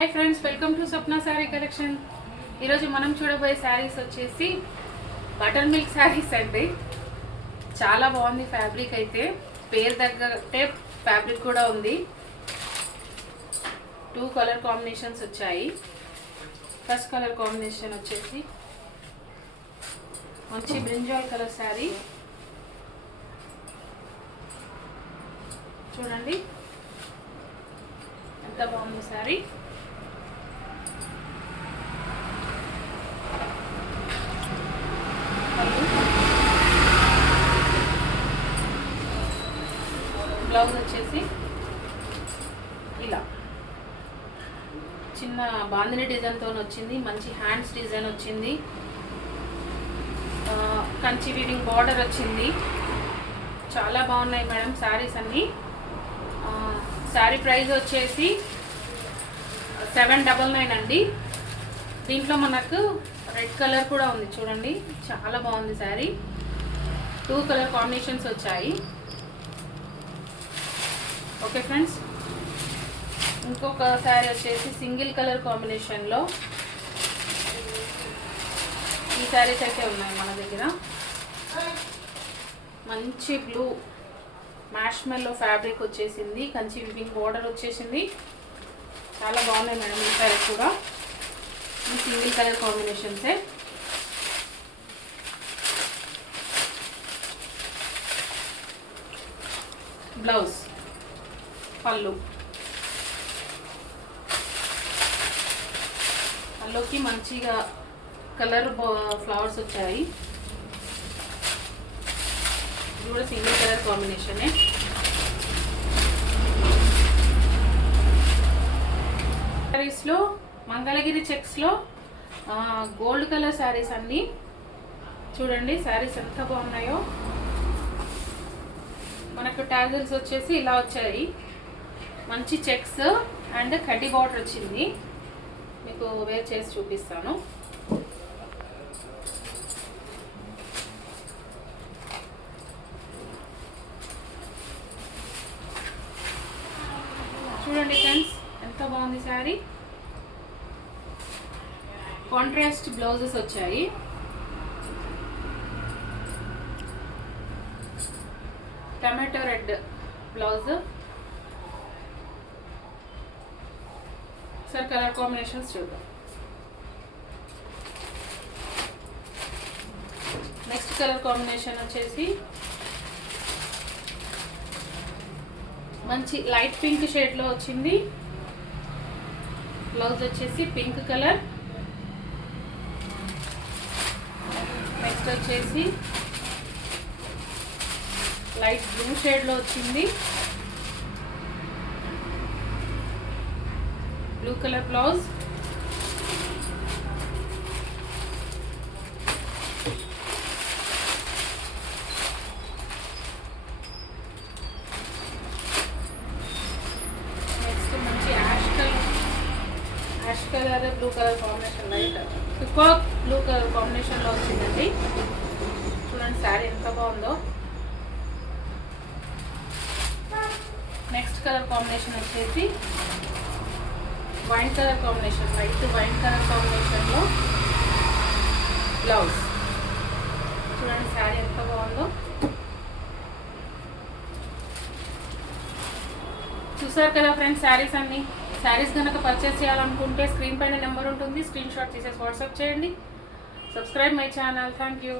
Hi friends, welcome to Swapna sorry collection. ఈరోజు మనం చూడబోయే శారీస్ వచ్చేసి బటర్ మిల్క్ శారీస్ అండి. చాలా బాగుంది ఫ్యాబ్రిక్ అయితే, పేరు తగ్గట్టే ఫ్యాబ్రిక్ కూడా ఉంది. 2 కలర్ కాంబినేషన్స్ వచ్చాయి. ఫస్ట్ కలర్ కాంబినేషన్ వచ్చేసి మంచి బ్రింజాల్ కలర్ శారీ. చూడండి ఎంత బాగుంది శారీ. బ్లౌజ్ వచ్చేసి ఇలా చిన్న బాందిని డిజైన్తో వచ్చింది. మంచి హ్యాండ్స్ డిజైన్ వచ్చింది. కంచి వీవింగ్ బార్డర్ వచ్చింది. చాలా బాగున్నాయి మేడం శారీస్ అన్నీ. శారీ ప్రైస్ వచ్చేసి 799 అండి. దీంట్లో మనకు రెడ్ కలర్ కూడా ఉంది. చూడండి చాలా బాగుంది శారీ. 2 కలర్ కాంబినేషన్స్ వచ్చాయి. ఓకే ఫ్రెండ్స్, ఇంకొక శారీ వచ్చేసి సింగిల్ కలర్ కాంబినేషన్లో ఈ శారీస్ అయితే ఉన్నాయి మన దగ్గర. మంచి బ్లూ మ్యాష్మెల్లో ఫ్యాబ్రిక్ వచ్చేసింది. కంచి వివింగ్ బోర్డర్ వచ్చేసింది. చాలా బాగున్నాయి మేడం ఈ శారీస్ కూడా. ఈ సింగిల్ కలర్ కాంబినేషన్సే. బ్లౌజ్, పళ్ళు, పళ్ళుకి మంచిగా కలర్ ఫ్లవర్స్ వచ్చాయి. ఇది కూడా సింగిల్ కలర్ కాంబినేషనే. శారీస్లో మంగళగిరి చెక్స్లో గోల్డ్ కలర్ శారీస్ అన్నీ. చూడండి శారీస్ ఎంత బాగున్నాయో. మనకు టాజిల్స్ వచ్చేసి ఇలా వచ్చాయి. మంచి చెక్స్ అండ్ కడ్డీ బార్డర్ వచ్చింది. మీకు వేర్ చేసి చూపిస్తాను. చూడండి ఫ్రెండ్స్ ఎంత బాగుంది శారీ. కాంట్రాస్ట్ బ్లౌజెస్ వచ్చాయి. Tomato red blouse. Sir colour combinations చూద్దాం. నెక్స్ట్ కలర్ కాంబినేషన్ వచ్చేసి మంచి లైట్ పింక్ షేడ్లో వచ్చింది. బ్లౌజ్ వచ్చేసి పింక్ కలర్. నెక్స్ట్ వచ్చేసి లైట్ బ్లూ షేడ్లో వచ్చింది. Blue colour blouse. నెక్స్ట్ మంచి ash colour blue colour combination, light peacock blue colour కాంబినేషన్లో వచ్చిందండి. చూడండి శారీ ఎంత బాగుందో. నెక్స్ట్ కలర్ కాంబినేషన్ వచ్చేసి wine colour combination, light wine colour కాంబినేషన్లో బ్లౌజ్. చూడండి శారీ ఎంత బాగుందో. చూసారు కదా ఫ్రెండ్స్ శారీస్ అన్నీ. శారీస్ కనుక పర్చేస్ చేయాలనుకుంటే స్క్రీన్ పైన నెంబర్ ఉంటుంది. స్క్రీన్ షాట్ తీసేసి వాట్సాప్ చేయండి. Subscribe my channel. Thank you.